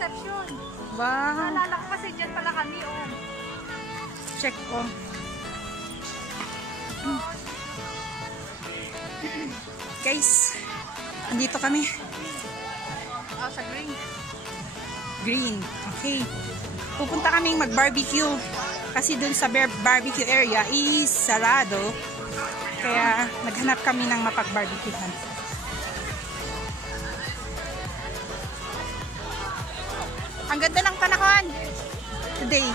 reception. Wow. Naalala ko kasi dyan pala kami, oh. Check ko. Guys, andito kami. Oh, sa green. Green. Okay. Pupunta kaming mag-barbecue. Kasi dun sa barbecue area is sarado. Kaya naghanap kami ng mapag-barbecuehan. Ang ganda ng panahon today.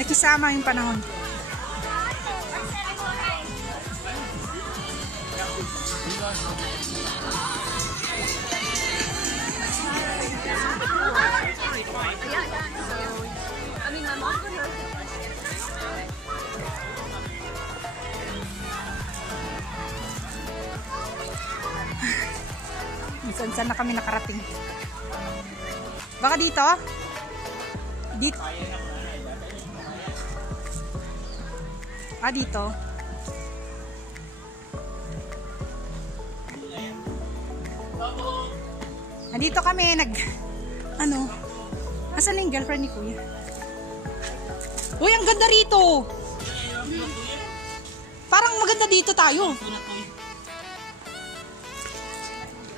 Nakisama yung panahon. Saan na kami nakarating. Baka dito? Dito. Ah, dito. Nandito kami ano? Asan na yung girlfriend ni Kuya? Uy, ang ganda rito! Parang maganda dito tayo.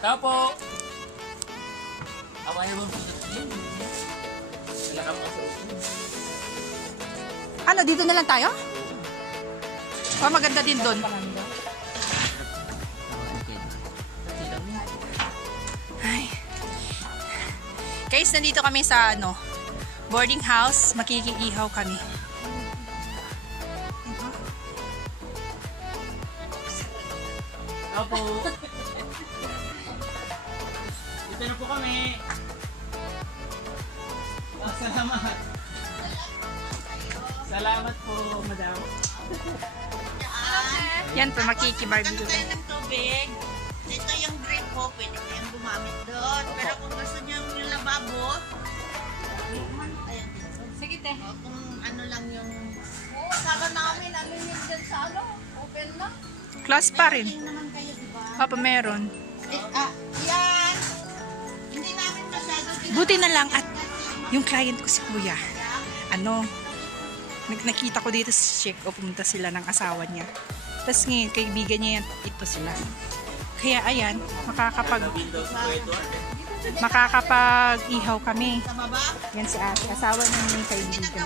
Tapo. Away mo din. Ano, dito na lang tayo? Oh, maganda din doon. Ay. Guys, nandito kami sa boarding house. Makikiihaw kami. Tapo. Dito na po kami. Salamat. Salamat po, madam. Yan po, makikibarbecue. Tayo ng tubig. Ito yung green po. Pwede kayong gumamit doon. Pero kung gusto niyo yung lababo, ayan. Sige, te. Kung ano lang yung... Saka namin, ano yun dyan sa open na. Close pa rin. Tingin naman kayo, diba? Papa, meron. Yan. Hindi namin masyado... Buti na lang at yung client ko si Kuya. Nakita ko dito sa check o pumunta sila ng asawa niya. Tapos ngayon, kaibigan niya yan, ito sila. Kaya ayan, makakapag-ihaw kami. Yan si ate, asawa niya yung kaibigan niya.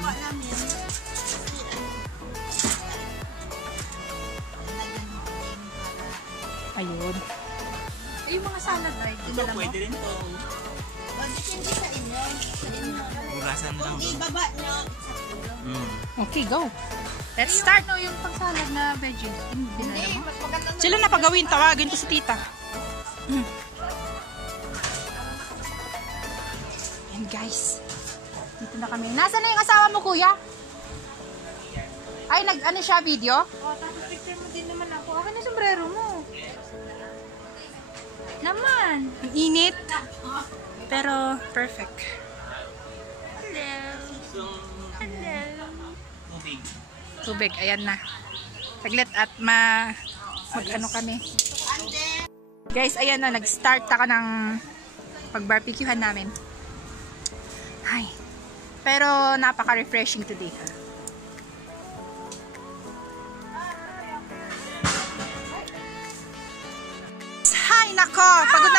Ayun. Yung mga salad ay, Ito pwede rin to. Hindi sa inyo. Bugasan lang. Kung ibaba nyo, Okay, go. Let's start. yung pang-salad na veggie. hindi, mas maganda Sila na pagawin, tawagin ko si tita. Yan guys. Dito na kami. Nasaan na yung asawa mo, Kuya? Ay, nag-ano siya, video? Oh, tapos picture mo din naman ako. Akin na sombrero mo. Naman. Ang init. Pero, perfect. Hello. Hello. Tubig. Tubig, ayan na. Saglit at mag-ano kami. Guys, ayan na. Nag-start ako ng pag-barbecuehan namin. Ay. Pero, napaka-refreshing today. Hay, nako!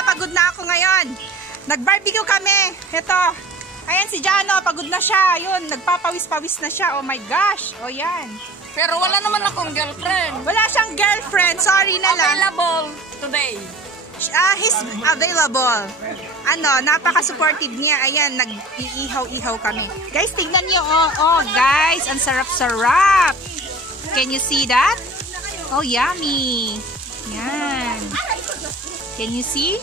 Pagod na ako ngayon. Nag-barbecue kami. Ito. Ayan si Jano, pagod na siya. Yun, nagpapawis-pawis na siya. Oh my gosh. O yan. Pero wala naman akong girlfriend. Wala siyang girlfriend. Sorry na lang. Available today. He's available. Napaka-supportive niya. Ayan, nag-iihaw-ihaw kami. Guys, tignan niyo. Oh, guys, ang sarap-sarap. Can you see that? Oh, yummy. Yan. Can you see?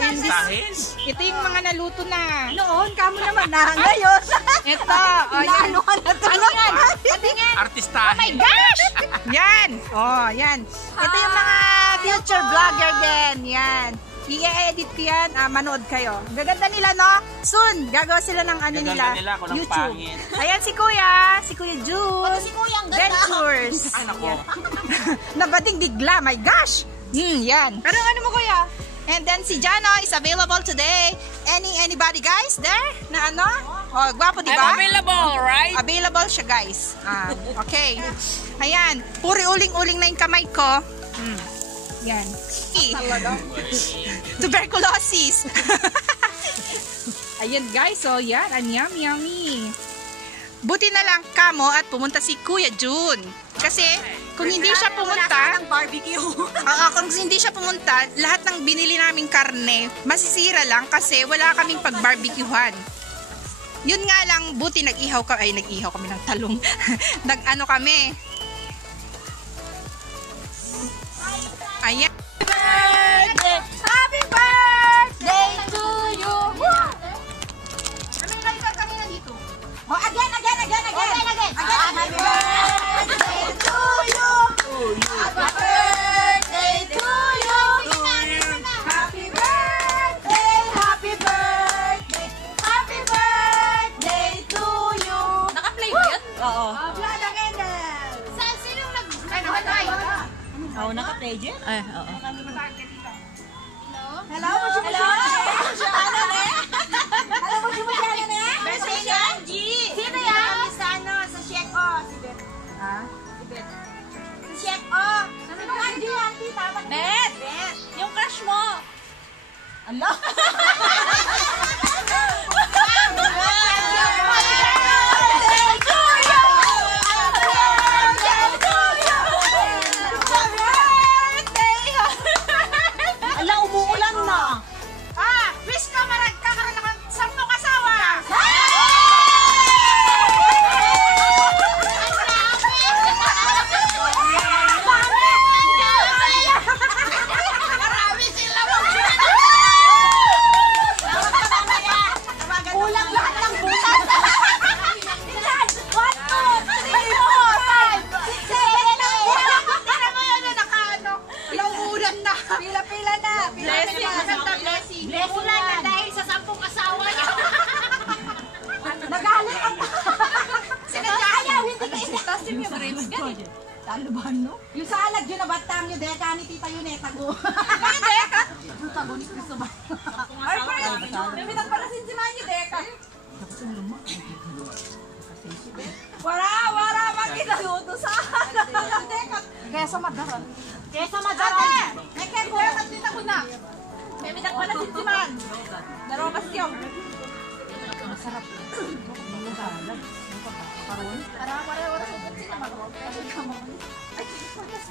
And this, ito yung mga naluto na. noon, kamo naman na. Ngayon, Ito. Oh, yan. Ano yan? Patingin. Artistahin. Oh my gosh! Yan. Oh, yan. Ito yung mga future vlogger din. Yan. I-edit ko yan. Manood kayo. Gaganda nila, no? Soon, gagawa sila ng ano nila. Kung YouTube. pangit. Ayan si Kuya. Si Kuya June. si Kuya ang ganda. Ventures. Ay, nako. Nabading digla. My gosh! Yan. Pero ano mo, Kuya? And then si Jano is available today. Anybody guys there? Na ano? Oh, gwapo di ba? I'm available, right? Available siya guys. Okay. Ayan. Puri uling-uling na yung kamay ko. Yan. Tuberculosis. Ayan guys. So yan. Ang yummy. Buti na lang kamo at pumunta si Kuya Jun. Kasi kung hindi siya pumunta, barbecue. kung hindi siya pumunta, lahat ng binili naming karne, masisira lang kasi wala kaming pag-barbecuehan. Yun nga lang, buti nag-ihaw kami ng talong. Nag-ano kami. Ayan. Happy birthday to you! Oh, again. Happy birthday to you! Happy birthday to you! Happy birthday! Happy birthday! Happy birthday to you! Naka-play ba yan? Oo. Blood candle! Sino nag... Oo, naka-play dyan? Ay, oo. Hello? Hello? Birthday ni Angie! Sino yan? Sa ano? Sa Sheko. Si Beth. Ha? Si Beth. Si Sheko. Sino Angie? Angie, tama. Beth! Yung crush mo! Allah! Ala, umuulan na! Wish ka magkakaroon ng 10 asawa! Marami sila kulang lahat ng butas! 1, 2, 3, 4, 5, 6, 7, 8! Tira mo yun na nakaano. Ilang ulan na. Pila-pila na. Blessing. Maganda blessing. Blessing na dahil sa 10 asawa niya. Nagalit ang sinadyayaw, hindi ka isitasim yung grapes. Taluban, no? Yung salad yun na batang yung deka ni Tita Yuneta ko. Kaya deka? Yung tago ni Cristo ba? Ay, friend! May pala si Manny deka. Wara, makita luto sa deka. Kaya sa madaran. May kaya ko yung tita ko na. May minag pala si Man. Darobas yun. Masarap.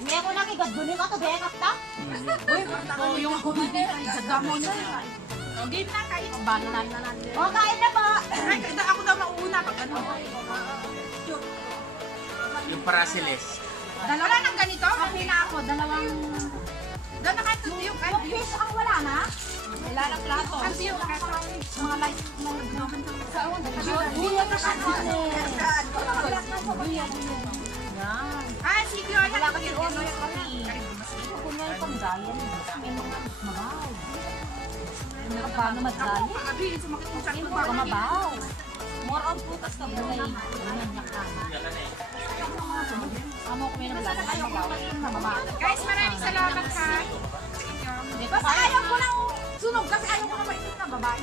Hindi ako nakigadunin ako, bengak ta. Uy, yung ako sa damo niya. Game na kayo. Balo na natin. O, kain na ba? Ay, ako daw mauna pag ano. Yung paraseles. Dalawa ng ganito? Okay na ako, dalawang... Doon nakatuto yung Fish ang wala na? wala ng plato. Kasi yung Mga light na sa una. Buya na siya. si Fiona. Wala kasi ono yung kami. Kung may pang-diet, may mga mabaw. Paano mag-diet? Abi, sumakit mo siya. Yung mga mabaw. More on putas na buhay. Amo ko may naglalakad mabaw. Guys, maraming salamat ha. Basta ayaw ko lang Sunog kasi ayaw ko na mainit na babae.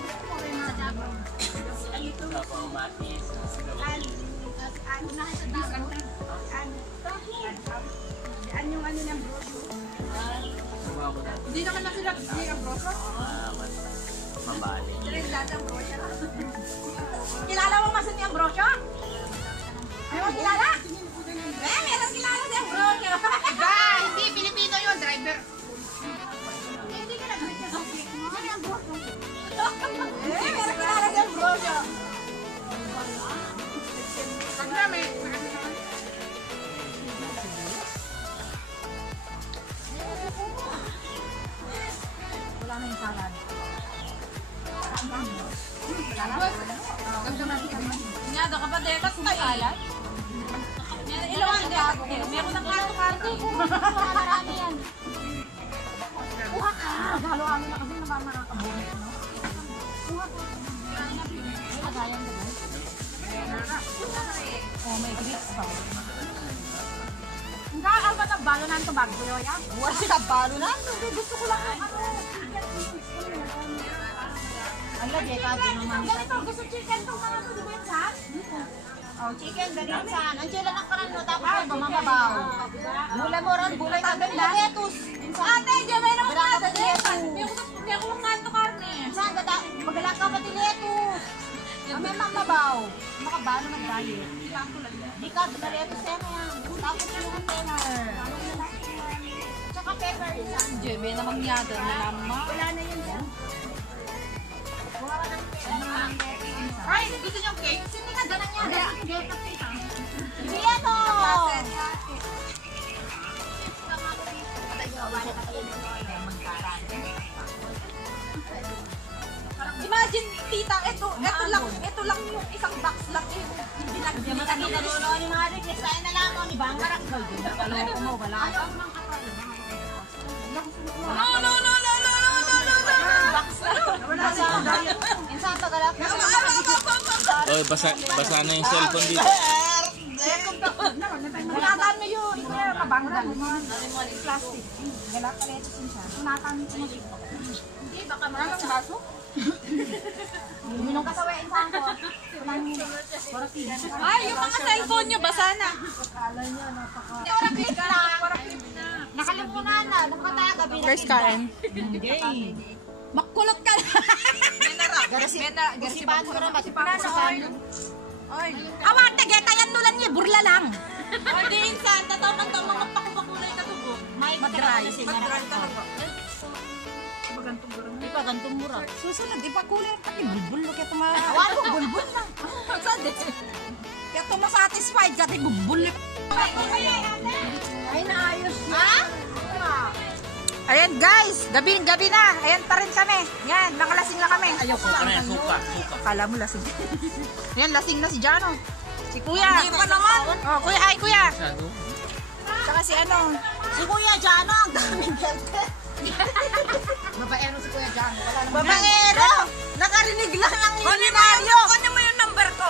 Ano yung ano ng brosyo? Hindi naman na sila ang brosyo. Mabali. kilala mo masan ni Ambrosio? May mo kilala? Meron kilala si Ambrosio. Ba, hindi Pilipino yun, driver. Hindi ka nag-video. Sino yung Ambrosio? Meron kilala si Ambrosio. Pag na may Wala na yung salad. Nga, ka pa dekat sa salad? Ilawan dekat. Meron ng karte. Marami yan. Kuha ka. Maghalo-halo na kasi nakakabunit, no? Kuha ka. May lagayan ka ba? Oh, may grits pa. Ang kakal ba na balo na ito bago yun, ya? Wala na balo na. Gusto ko lang ano. Ala, Jeka, naman. Ganito, gusto chicken itong mga ito, di ba yan, San? Oh, chicken, ganyan, San. Ang chila ng karano, tapos yung mamabaw. Gulay mo ron, gulay ka ganda. Lettuce. Ate, diyan may naman kada din. May ako ng kanto karne. San, magala ka pati lettuce. May mamabaw. Makabalo naman tayo. Di ka, lettuce yan yan. Tapos yung pepper. Tsaka pepper, San. Diyan may naman yada na lama. Wala na yun, San. Ay, gusto niyo cake? Sino ka ganang yan? Bieto! Imagine, tita, ito lang yung isang box lang eh. Hindi mo tayo nanuno ni mga rin. Saan na lang ni Bangarak. Kaloko mo, wala ka. No. Insan to galak. Oy, basa na yung cellphone dito. Galatan mo yun. Ito yung mabanggal. Plastic. Galak ka rin ito siya. Tunatan mo ito. Hindi, baka maraming baso. Minong kasawa insan ko. Ay, yung mga cellphone nyo, basa na. Para click na. Nakalimutan na. Nakataga. Guys, kain. Makulot ka na. Gasipan ko na. Masipan sa oil. Ay. Awarte, getayan nulan niya. Burla lang. O, di insan, tataman to mga pakupakulay ka tubo. Madry. Madry talaga. Di pa gantong mura. Susunod, di pa kulay ang pati bulbul. Kaya tuma... Walo, bulbul lang. Saan kaya tumasatisfied ka, di bulbul. Ay, naayos niya. Ayan guys, gabi na. Ayan pa rin kami. Yan, nakalasing na kami. Ayoko lang. Suka. Akala mo lasing. Yan, lasing na si Jano. Si Kuya. Hindi pa naman. Oh, Kuya, hi Kuya. Masyado. Saka si ano. Si Kuya Jano, ang daming galte. Babaero si Kuya Jano. Babaero! Nakarinig lang ang limaryo. Ano mo yung number ko?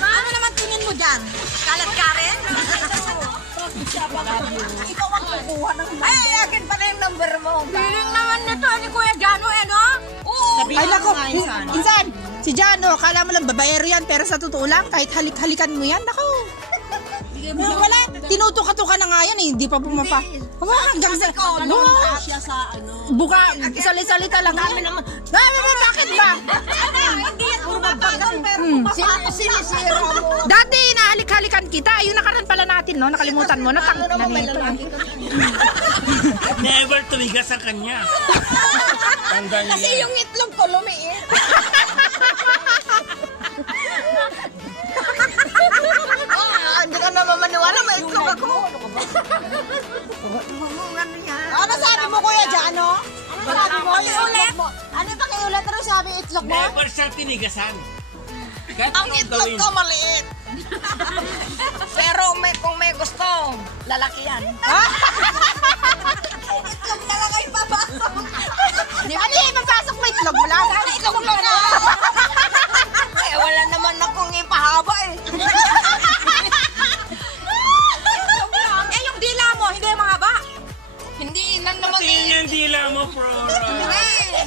Ano naman tingin mo dyan? Kalat ka rin? Ikaw ang kukuha ng Ay, akin pa na yung number mo. Piling naman nito ni Kuya Jano, no? Oo. Ay nako, insan. Si Jano, kala mo lang babaero yan. Pero sa totoo lang, kahit halik-halikan mo yan, nako. Wala, tinutuka-tuka na nga yan eh. Hindi pa pumapa. Hanggang sa... Siya sa ano. Buka, salita lang. Dami naman. Bakit ba? Hindi yan pumapagod pero Sinisira mo. Dati, nahalik-halikan kita. Ayun, nakaraan pala natin, no? Nakalimutan mo. Never tumigas sa kanya. Tandaan niyo. Kasi yung itlog ko lumiit. hindi ka naman maniwala, may itlog ako. Ano sabi mo, Kuya Jano? Ano sabi mo? Iulit mo. Ano yung pakiulit? Ano sabi itlog mo? Never siya tinigasan. Kahit Ang anong itlog gawin. ko maliit. Pero kung may gusto, lalaki yan. Itlog na lang ay papasok. Di ba niya ipapasok mo itlog mo lang? Itlog mo na. Eh, wala naman akong ipahaba eh. Eh, yung dila mo, hindi mahaba. Hindi lang naman Tingin yung dila mo, bro.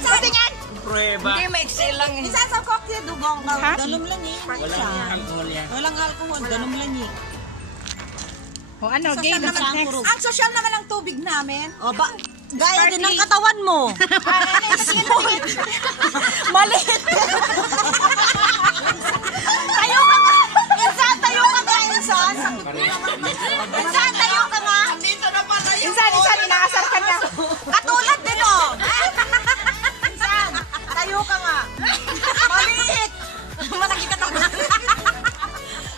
Patingin. Prueba. Hindi, maiksi lang eh. Isa sa cocktail dugong. Ha? Ganun lang eh. Walang alcohol yan. Walang alcohol. Ganun lang eh. O ano, game next. Ang social naman ang tubig namin. O ba? Gaya din ng katawan mo. Maliit. Tayo ka nga. Insan, tayo ka nga, Insan. Insan, tayo ka nga. Dito na pala yun. Insan, inaasar ka na. Katulad din o. Insan, tayo ka nga. Maliit. Malaki ka naman.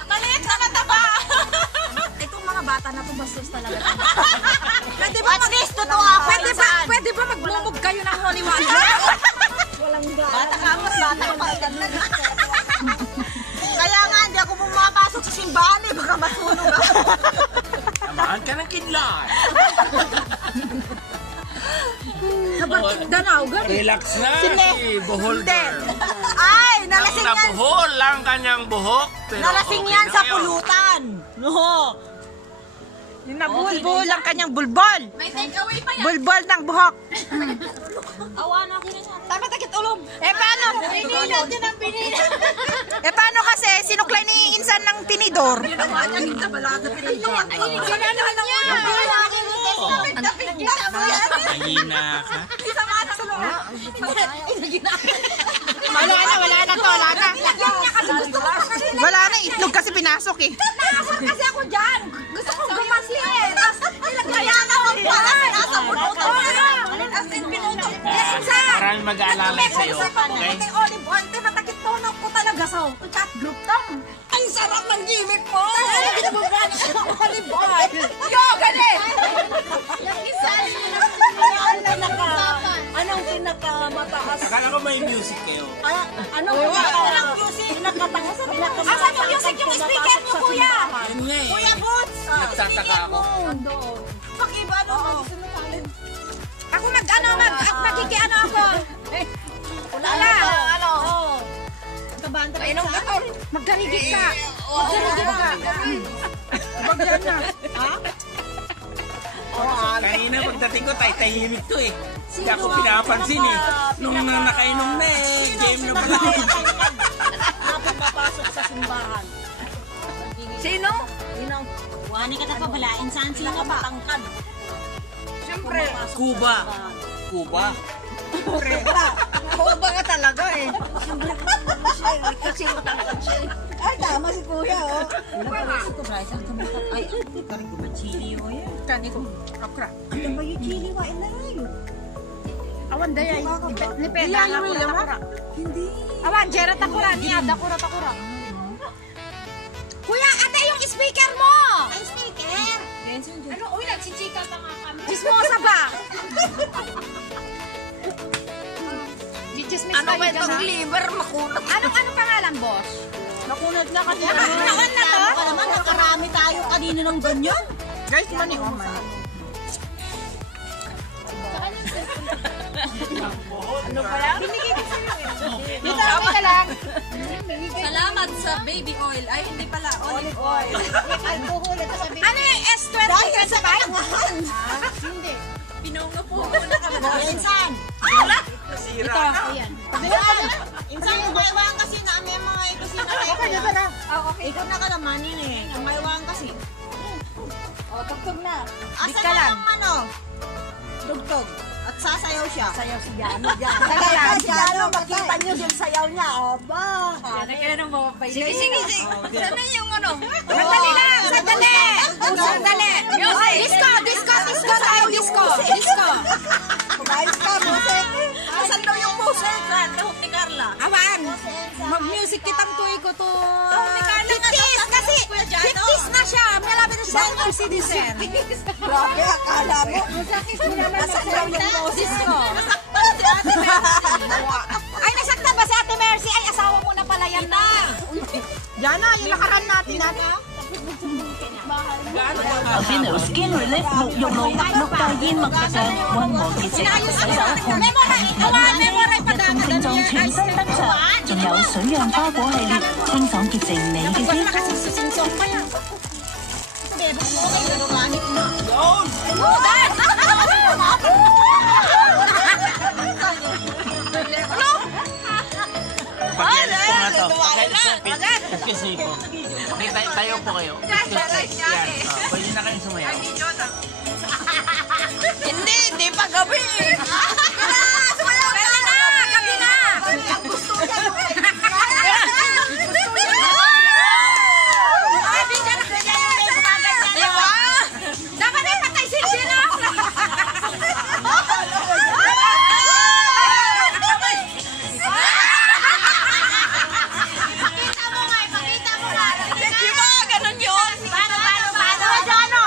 Maliit na nataba. Itong mga bata na to bastos talaga. Pwede ba At least totoo ako. Pwede ba magmumog kayo ng holy water? Bata ka, mas bata ka pa. Kaya nga, hindi ako pumapasok sa simbahan eh. Baka masunog ako. Tamaan ka ng kidlat. Danaw, ganun. Relax na si Bohol girl. Ay, Ang nalasing yan. nabuhol lang kanyang buhok. Pero Nalasing okay yan na sa yun. pulutan. No. Yung nabuhol-buhol ang kanyang bulbol. May take away pa yan. Bulbol ng buhok. Awa na kinis. Tama takit ulo Eh, paano kasi? Sinuklay ni Insan ng tinidor. Mahina ka. Wala na to, wala na. Wala na, itlog kasi pinasok eh. Nakasal kasi ako dyan. Gusto kong gumasli eh. Tapos nilagyan ako pa. Nasa puto. As in, pinuto. Marami mag-aalala sa'yo. Okay? Kay Olive Oil, matakit tono ko talaga sa chat group tong. Ang sarap ng gimmick mo! Olive Oil. Yo, gali! Anong pinakamataas? Akala ko may music kayo. Anong pinakatangas? Asa mo music yung speaker niyo, kuya? Yun nga eh. Kuya Boots! Nagtataka ako. Pakiba, ano magsusunod? Ako magkikiano ako. Wala. Kabanta Ay, nung gator. Magdarigit ka. Kanina pagdating ko, tahimik to eh. Hindi ako pinapansin eh. Nung nakainom na eh, game na pala. Napapasok sa simbahan. Sino? Wani ka na pabalain saan sino ka matangkad? Siyempre. Cuba. Cuba. Oo ba nga talaga eh. Kasi matangkad siya. Ay, tama si kuya, oh. Ay, kari ko ba chili o yan? Kani ko. Okra. Ano ba yung chili wa na yun? Awan daya. Ni Pedro na ko takura. Hindi. Awan, Jera takura. Niya, takura. Kuya, ate yung speaker mo! Ay, speaker. Ano? Uy, nagsichika pa nga kami. Chismosa ba? Chismis Ano ba itong liver? Makunat. Anong pangalan, boss? Nakunat na kasi. Nakunat na to? Baka naman, nakarami tayo kanina ng ganyan. Guys, mani oh man. Ano pala? Binigay ko sa'yo eh. Dito, okay ka lang. Salamat sa baby oil. Ay, hindi pala. Olive oil. Alcohol, ito sabi. Ano yung S2025? Hindi. Pinauno po muna kami. Insan. Nasira. Insan, yung maiwaan kasi na may mga kasi na kayo. Okay, dito na. Ikaw na ka naman yun eh. Ang maiwaan kasi. O, tugtog na. Asa ka na lang. ang ano? Tugtog. At sasayaw siya. Sayaw si Jano dyan. Sayaw Si Jano, makita niyo yung sayaw niya. Aba. Sige. Sana yung ano? Sandali lang, sandali. Music. Disco tayo, disco. Kumayos ka, Musik. Asan daw yung musik? Ni Carla. Awan, mag-music kitang tuwi ko to. ni Carla nga 50s daw, kasi, Kuya Jano. 50s na siya. Malapit na siya senior citizen. Grabe, akala mo. Nasaktan daw yung disco. Nasaktan si Ate Mercy. Ay, nasaktan ba si Ate Mercy? Ay, asawa mo na pala yan na. Jana, yung nakaraan natin ha. Aveeno Skin Relief 沐浴露綠帶煙墨上溫和潔淨，洗手控同症狀全新登場，仲有水漾花果系列，清爽潔淨你嘅肌膚。Pag-edit ko nga to. Excuse me po. Tayo po kayo. Yan. Pwede na kayong sumayaw. Hindi pa gabi. Sumayaw na! Gabi na! Diba? Dapat ay patay si Gina! Diba? Ganun yun. Paano? Jano?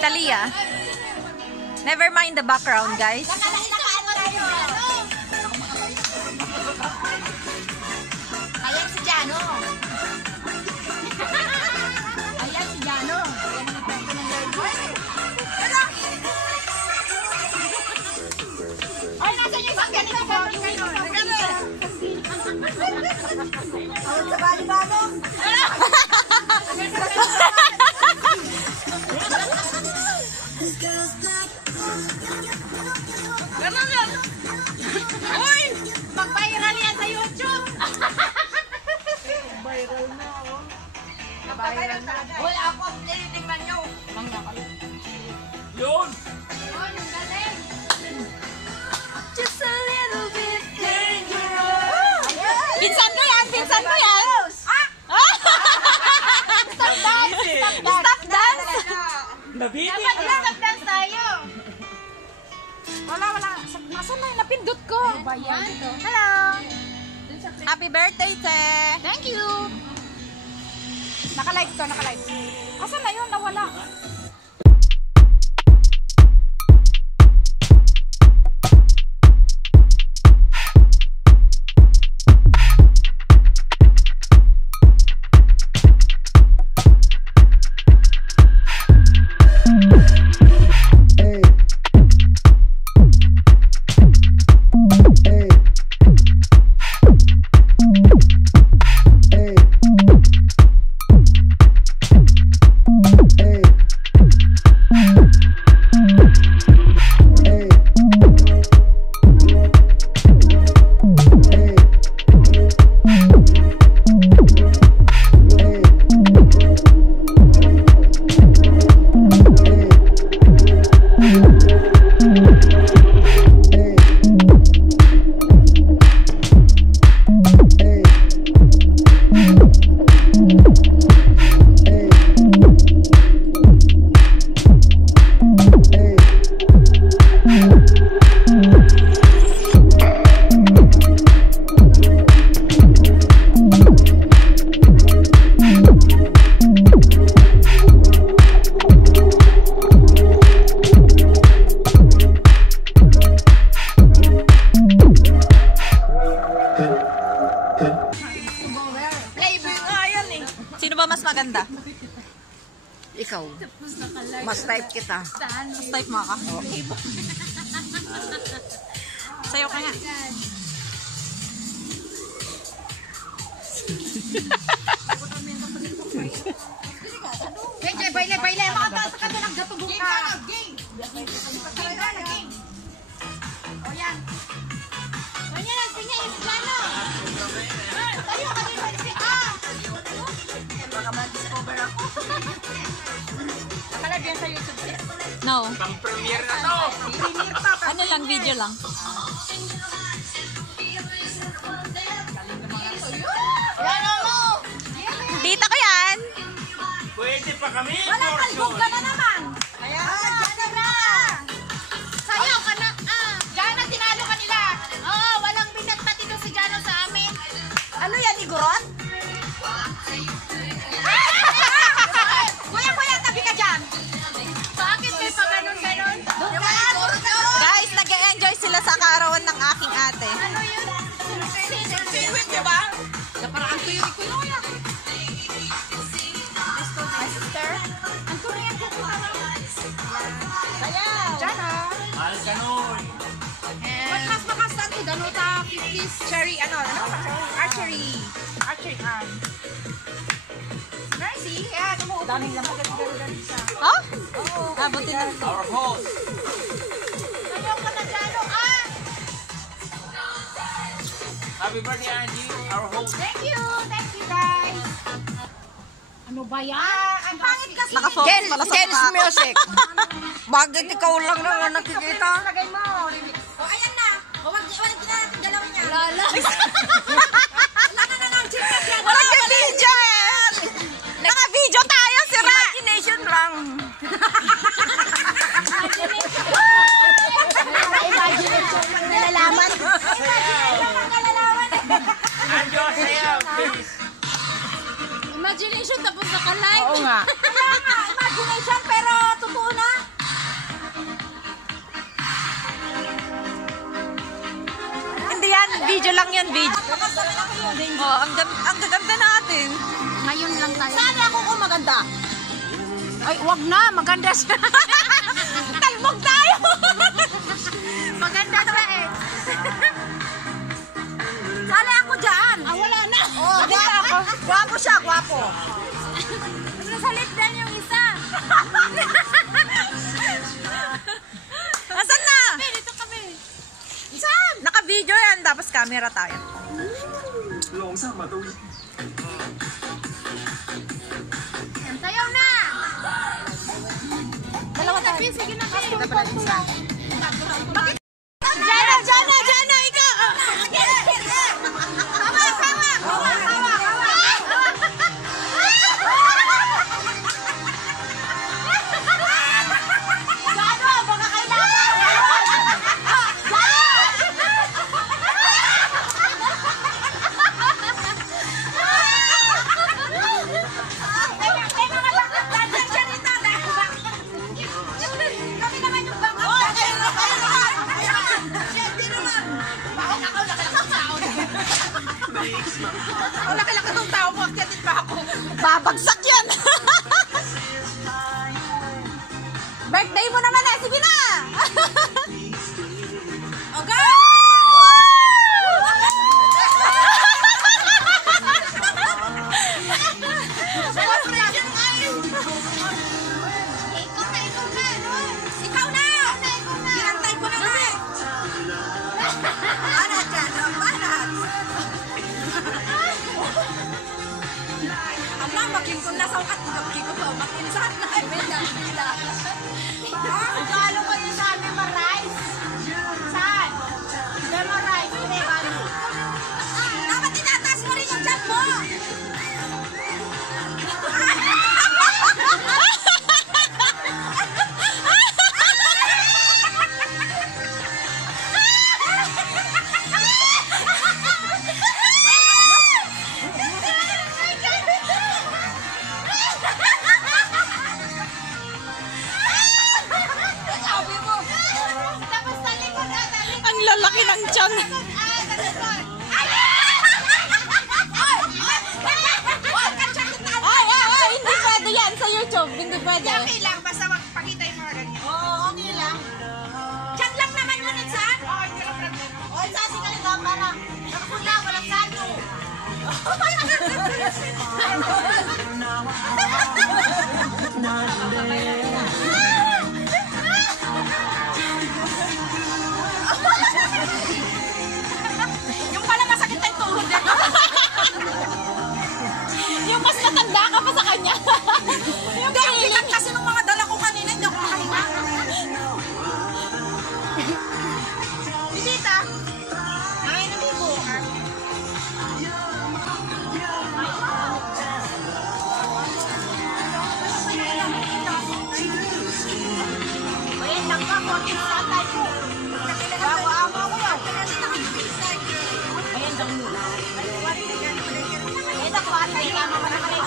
Talia. Never mind the background, guys. Ayan si Jano. Ayan si Jano. Ay, nasan yung isang ganito ko? Awal sa bali-balo. Ganun yan. Uy! Mag-viral yan sa YouTube. Viral na ako. Viral na. Uy, ako ang tinitingnan nyo. Yun! Yun, ang galing. Just a little bit dangerous. Pinsan ko yan! Pinsan ko yan! Stop dance! Stop dance! Nabiti! Stop dance tayo. Wala. Nasaan na? Napindot ko. Hello! Happy birthday, Te! Thank you! Naka-live to, naka-live. Asan na yun? Nawala. Sino ba mas maganda? Ikaw. Mas type kita. Mas type mo ka? Okay. Sayo ka nga. Hey, baile. Makataas ka doon ang gatubong ka. O yan. Ganyan lang, tingnan yung plano. Tayo ka din, Malsika. Baka ma-discover ako. Nakalagyan yan sa YouTube, sis? No. Pang-premiere na to! Ano lang, video lang. Yan, ano? Tita ko yan! Pwede pa kami! Walang kalbog ka na naman. Ayan, dyan na. Sayo ka na. Jana, tinalo ka nila. Oo, walang binatpat ito si Jano sa amin. Ano yan, Igorot? Kuya, tabi ka dyan. Bakit may pa ganun-ganun? Guys, nag-e-enjoy sila sa kaarawan ng aking ate. Ano yun? Siwit, di ba? Naparaan ko yung ikulo ko yan. My sister? Ang Korean ko ko. Sayaw. Jana. Mahal ka nun! Mas makastan ko, Danuta 50s. Cherry, archery. Archery arm. Mercy, yan. Daming lang pagkat-galugan siya. Ha? Abutin na. Our host! Sayaw ka na, Jano. Happy birthday, Angie! Our host! Thank you guys. Ano ba yan? Ang pangit kasi. Naka-focus pala sa Ken's mukha ko. music. Bakit ikaw lang na nakikita? Lagay mo. O, ayan na. O, wag na natin galawin niya. Lala. Wala na lang. Wala ka video eh! Naka-video tayo, sira! Imagination lang. Imagination lang nalalaman. Anjo, sayaw, please! Imagination tapos naka-live. Oo nga. Kaya nga, imagination pero totoo na. Oh, ang gaganda natin. Ngayon lang tayo. Sana ako kung maganda. Ay, wag na. Maganda siya. Talbog tayo! Maganda siya eh. Sali ako dyan. Ah, wala na. Oh, gwapo siya, gwapo. Nasalit din yung isa. Nasaan na? Dito kami. Saan? Naka-video yan, tapos camera tayo. Sayaw na. Dalawa tayo. Sige na. Bakit? Jana, ikaw! Ang laki-laki ng tao mo, akyatin pa ako. Babagsak yan. Birthday mo naman eh, sige na! Okay! Ikaw na. Ginantay ko na nga eh. Banat yan, banat. Ama, makin ko na sa ukat, makin ko to, makin saan na ay bila. Lalo ko yung sa memorize. Saan? Memorize. Dapat tinataas mo rin yung chat mo. Tapos talikod na. Ang lalaki ng tiyan. Ay, hindi pwede yan sa YouTube. Hindi pwede. Okay lang, basta magpakita yung mga ganyan. Oo, okay lang. Chat lang naman yun, Insan. Oo, hindi lang problem. O, Insan, sige nito para nakapula, walang salo. Yung pala masakit ang tuhod eh. Yung mas matanda ka pa sa kanya. Yung kahilan kasi nung mga dala ko kanina, hindi ako makahinga. Bisita. Ay, namibo. Wait, naka, konti sa tayo. Bago amo ko yan. Ayan, dami nila. Ito ko, atay ka naman na kayo.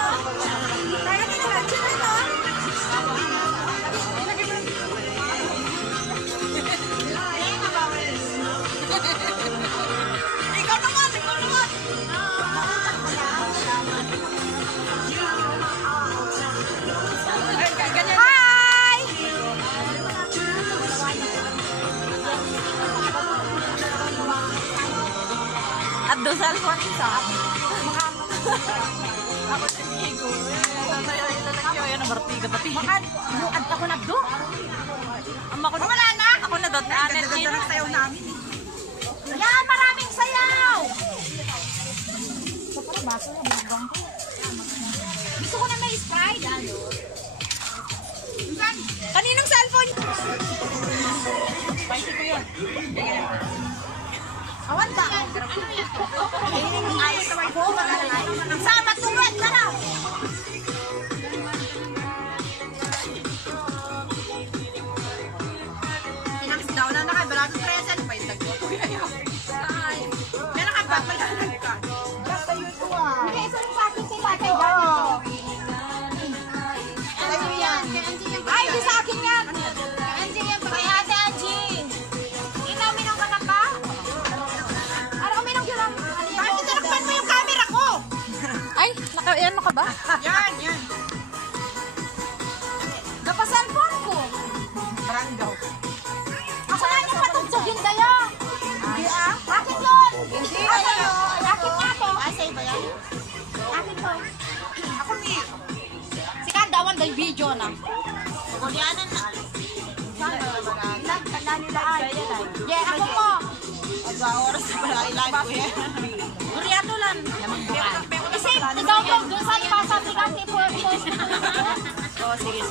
Kaya nila, sino ito? Ikaw naman. Hi! At doon sa alpon isa. Ako sa Diego. Yan ang bartiga pati. Buad ako na do. Wala na! Ako na doon. Ganda-ganda ng sayaw namin. Yan, maraming sayaw. Gusto ko na may Sprite. Kaninong cellphone? Awanda. Sama tuwet na lang. Daw na nakabalagong present pa yung tagpo. May nakabat, may nakabat. Hindi, isa rin sa akin sila kay Dani. Angie yan. Kay Angie yan. Ay, di sa akin yan. Kay Angie yan. Kay Ate Angie. Ikaw, minong ka na ba? Ano, minong yun lang. Bakit ito ba? Yan. Napa-cellphone ko. Baranggaw. Ako nga niya patugsog yun kayo. Hindi ah. Akin yun. Hindi. Akin nga to. Ay, sa'yo ba yan? Akin to. Ako ni. Si Kandawan dahil video na. Kulyanan na. Kala nila ay. Yeah, ako mo. Aba, oras na pala i-live ko yan. Uriato lang. Kasi i-download doon sa ipasa aplikasi po. Oh, sige.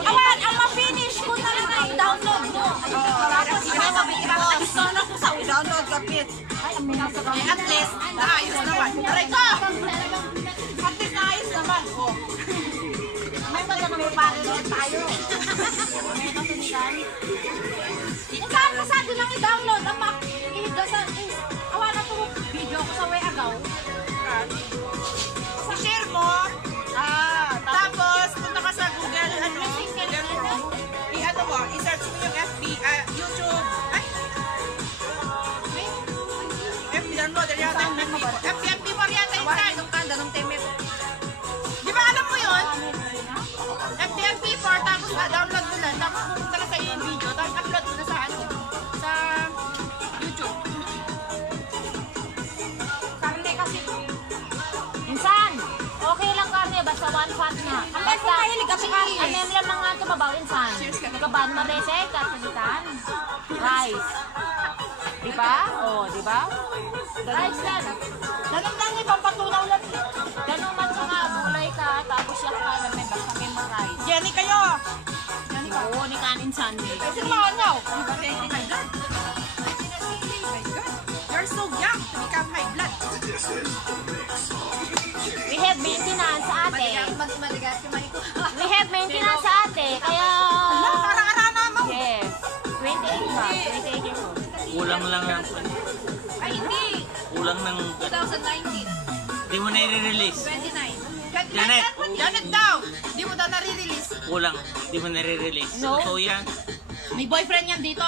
Awan, ang ma-finish ko na lang ang download mo. Tapos Gusto ko sa download ka, Pit. At least, naayos naman. Aray ko! At least naayos naman. Oh. may magandang panonood tayo. Saan doon lang i-download? Ang awan na ito video ko sa way agaw. I-share mo. Tapos, punta ka sa Google, i-ano mo, i-search mo yung FB, YouTube. Ay! FB, download, yata yung FB mo yata yung saan. Di ba alam mo yun? FB4, tapos download mo lang, tapos pupunta ka sa iyo yung video, tapos upload mo na sa sa YouTube. Karne kasi. Insan, okay lang karne, basta one pot nga. Basta, anem lang mga ito mabaw, insan. Kaban maresek, kasitan. Rice. Diba? Oh, diba? Rice lang. Ganun lang yung pampatunaw lang. Ganun man sa nga, gulay ka, tapos yung kanan may basta may rice. Jenny kayo! Oo, ni kanin Sunday. Kasi maangaw! You're so young to become high blood. We have maintenance sa ate. We have maintenance sa ate, kaya... Parang arana mo! Yes. 28 ba? 28 years old. Kulang lang ng... Ay, hindi! Kulang ng... 2019. Di mo na i-release. 29. Janet! Janet daw! Di mo daw nare-release. Kulang. Di mo na i-release. No. Totoo yan. May boyfriend yan dito?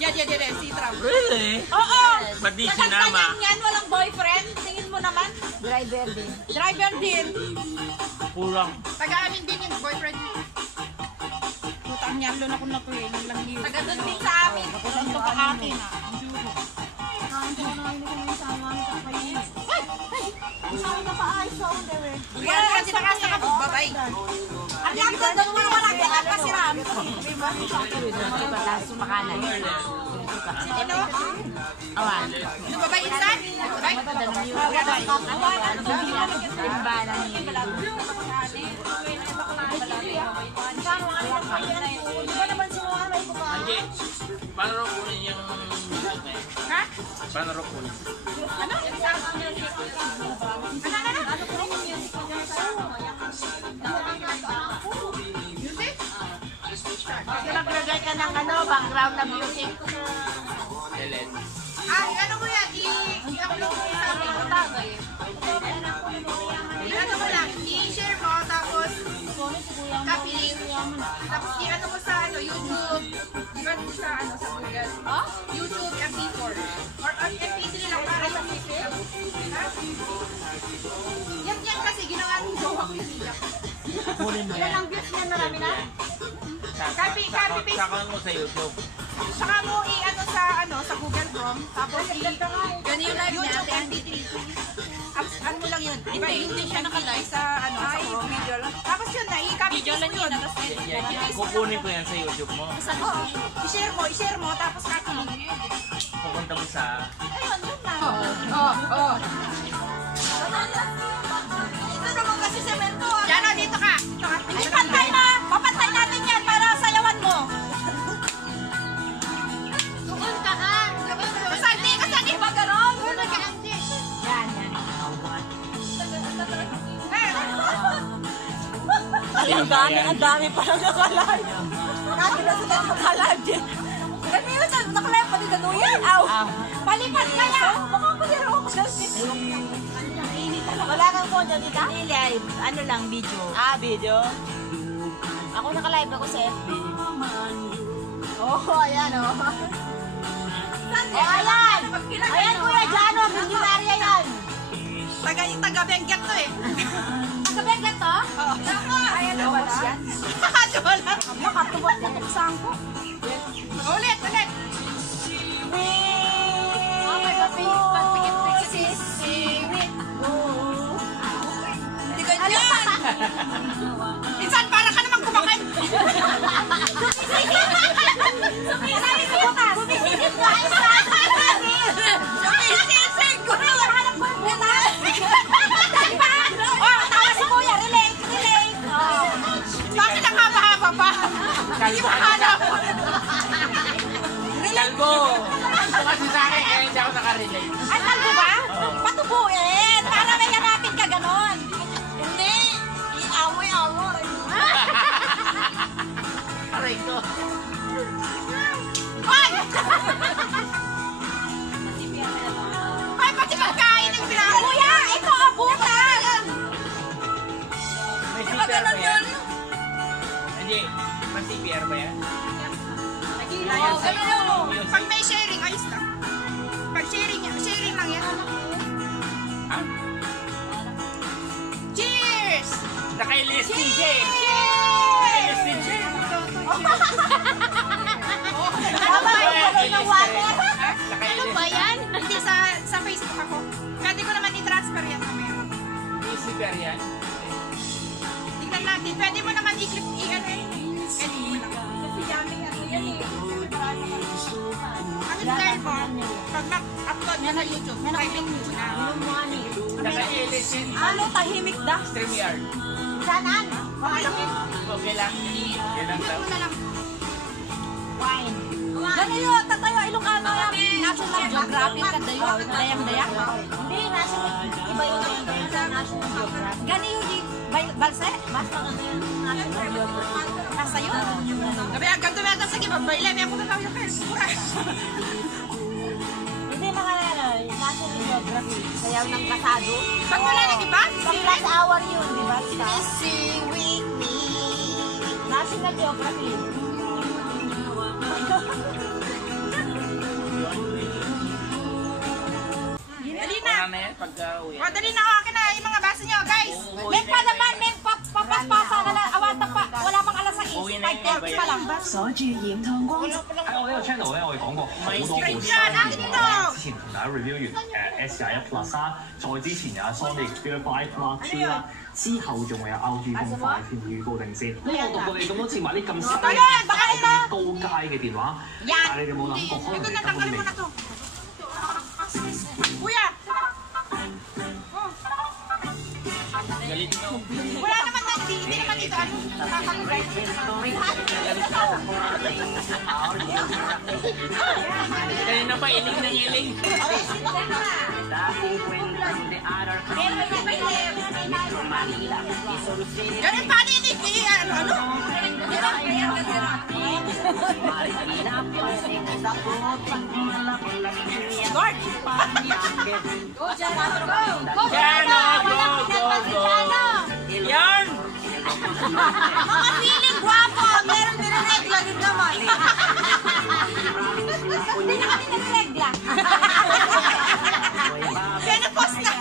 Yan, si Trump. Really? Oo! Ba't di Nakanta sinama? yan, walang boyfriend. Tingin mo naman. Driver din. Driver din. Kulang. Taga-amin din yung boyfriend. Putang niya, luna ko na po yun. Taga doon din sa amin. Ito pa akin ah. Yan, kasi nakasakabay. Ang lang doon, doon wala ka pa si Ram. Sumakanan. Sino? Awan. Ano ba ba insan? Babay? Hindi. Paano rin kunin yung... Ha? Paano rin kunin? Ano? Music? Naglagay ka ng background na music. Ellen. Ano mo yan? I-upload mo sa amin. I-ano mo lang, i-share mo, tapos copy link. Tapos i-ano mo sa YouTube. Iban mo sa sa Google. YouTube MP4. Or MP3 lang para sa Facebook. Yan kasi ginawa ng jowa ko yung video. Kunin mo yan. Ang views niya marami na. Copy paste. Saka mo sa YouTube. Saka mo i-ano sa Google Chrome. Tapos ganun yung live niya. MP3. Ano mo lang yun? Hindi siya nakalive sa sa Chrome. Video lang. Tapos yun na, i-copy paste mo yun. Kukunin ko yan sa YouTube mo. Oo. I-share mo, tapos copy link. Pupunta mo sa... Ayun, yun na. Oo. Ito naman kasi semento. Diyan o, dito ka. Ipantay na. Papantay natin yan para sayawan mo. Doon ka ha. Kasandi. Ba ganon? Doon ka. Yan. Ang dami pa lang nakalive. Kasi na sila nakalive din. Kasi yun, nakalive pa din ganuyan. Aw. Palipat kaya. Makapaliro ako. Wala kang phone dyan, Tita? Live. Ano lang, video. Video? Ako naka-live ako sa FB. Oh, ayan o. Oh, ayan! Ayan, Kuya Jano, milyonarya yan! Taga-Benguet to eh. Taga-Benguet to? Oo. Ay, ano ba yan? Wala. Makatubot na tagsang ko. Ulit. Hindi ganyan. Minsan para ka naman kumakain. Sumisisig ko na hanap ko yung butas. Oh, tawa si Kuya. Relate. Bakit ang haba-haba pa? Hindi mahanap. Kalbo! Ito kasi sa akin, kaya hindi ako nakarelate. Ay, talbo ba? Patubuin. Para may hanapin ka ganon. Hindi. Iamoy-amoy. Aray ko. Ay! Ay, pati pagkain ng pinaka. Kuya, ito abutan. May Di ba CPR ba ganun yan? yun? Hindi. May CPR ba yan? Oo, ganun yun. Pag may sharing, ayos lang. Pag sharing lang yan. Ha? Cheers! Naka-listing siya eh. Naka-listing siya eh. Ng water. Ano ba yan? Hindi, sa Facebook ako. Pwede ko naman i-transfer yan mamaya. May CPR yan? Tignan natin. Pwede mo naman i-click, i-ano yun. Edit mo lang. Kasi yummy ano yan eh. Ang style mo, pag mag-upload nyo sa YouTube, private mo na. Naka-listing. Ano, tahimik da? StreamYard. Saan? Okay lang. Okay lang daw. Mo na lang. Wine. Gano yun, tatayo, Ilocano yan. National Geographic ka dayo, dayang-dayang. Hindi, iba yun sa National Geographic. Gano yun, balse? Mas maganda yun National Geographic. Nasa yun. Gabi, agad tumeta. Sige, babailay. May ako na lang yung Facebook. Hindi mga National Geographic. Sayaw ng kasado. Ba't wala nang iba? Sa plus hour yun, di ba? Sa Missing with me. National Geographic. Dali na. Wala na yan pagka-uwi. O, dali na. Akin na yung mga baso nyo, guys. May pa naman, may papaspasa ka na. Awata pa. Wala pang alas 6. Uwi na yung 5:30 pa lang. 鎖住鹽燙光。喺我呢個 channel 咧，我哋講過好多部 Yan, akin ito. 之前同大家 review 完S21 Plus 啦，再之前有 Sonic Gear 5 Mark II 啦，之後仲會有 ROG Phone 5添，預告定先。咁我讀過你咁多次買啲咁實Tagal, baka ito. 高階嘅電話，Yan. 但係你哋有冇諗過可能 Ito 你 na, 根本 tanggalin 未 mo na to. Kuya. Galit nyo. Wala naman na, hindi naman dito. Ano? Kanina pa, iling na iling. Ganun pa rin, hindi. Ano? Lord. Yan o, go. Yan! Mga feeling guwapo. Meron regla din naman. Hindi na kami nagregla. Menopause na.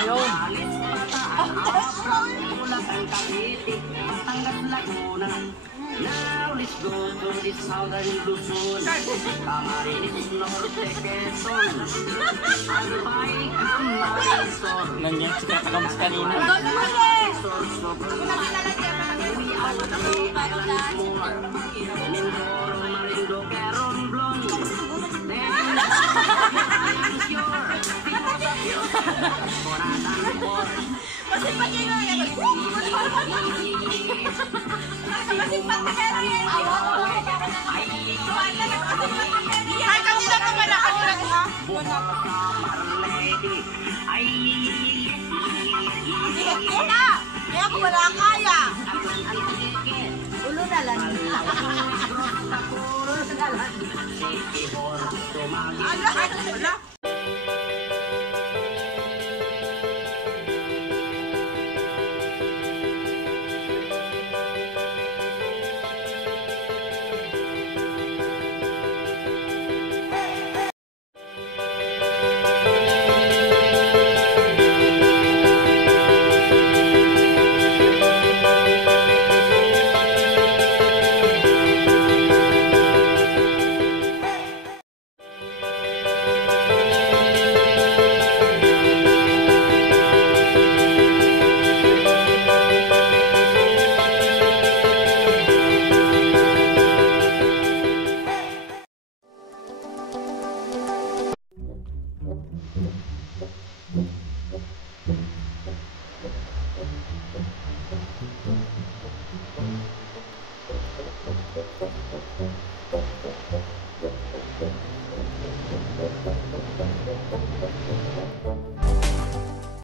Ayun. Now let's go to the southern Luzon. Camarines Norte, Quezon. Ang bike ng Marisol. Nandiyan si Kakams kanina. Mindoro, Marinduque, Romblon. Kasi pag yun yung kahit kanila pa wala kanila ha? Wala! Kaya ako wala kaya! Ulo na lang. Wala!